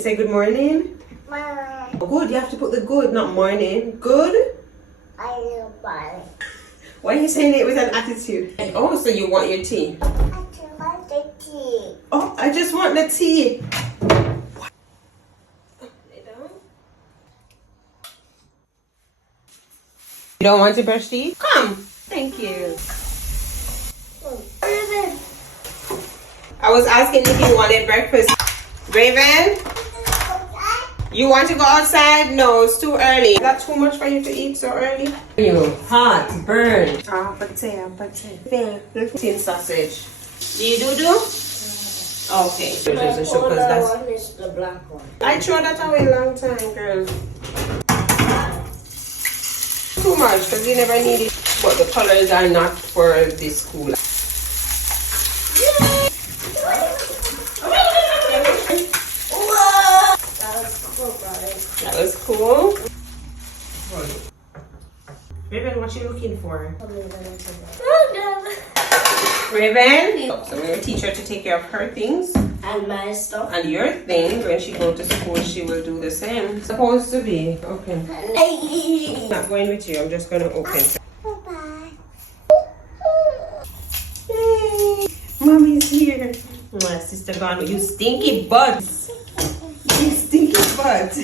Say good morning. Mom, Good, you have to put the good, not morning. Good. I love bye. Why are you saying it with an attitude? Oh, so you want your tea? I just want the tea. Oh, I just want the tea. Lay down. You don't want to brush teeth? Come. Thank you. Raven. I was asking if you wanted breakfast. Raven, you want to go outside? No, it's too early. Is that too much for you to eat so early? You hot, burn. Ah, potato. Tin sausage. Do you do? Okay. My older one is the black one. I threw that away a long time, girl. Too much because you never need it. But the colors are not for this school. That was cool. Raven, what you looking for? Raven? So I'm going to teach her to take care of her things. And my stuff. And your thing, when she go to school, she will do the same. It's supposed to be. Okay. I'm not going with you. I'm just going to open. Bye-bye. Yay! Mommy's here. My sister gone. You stinky butt. You stinky butt.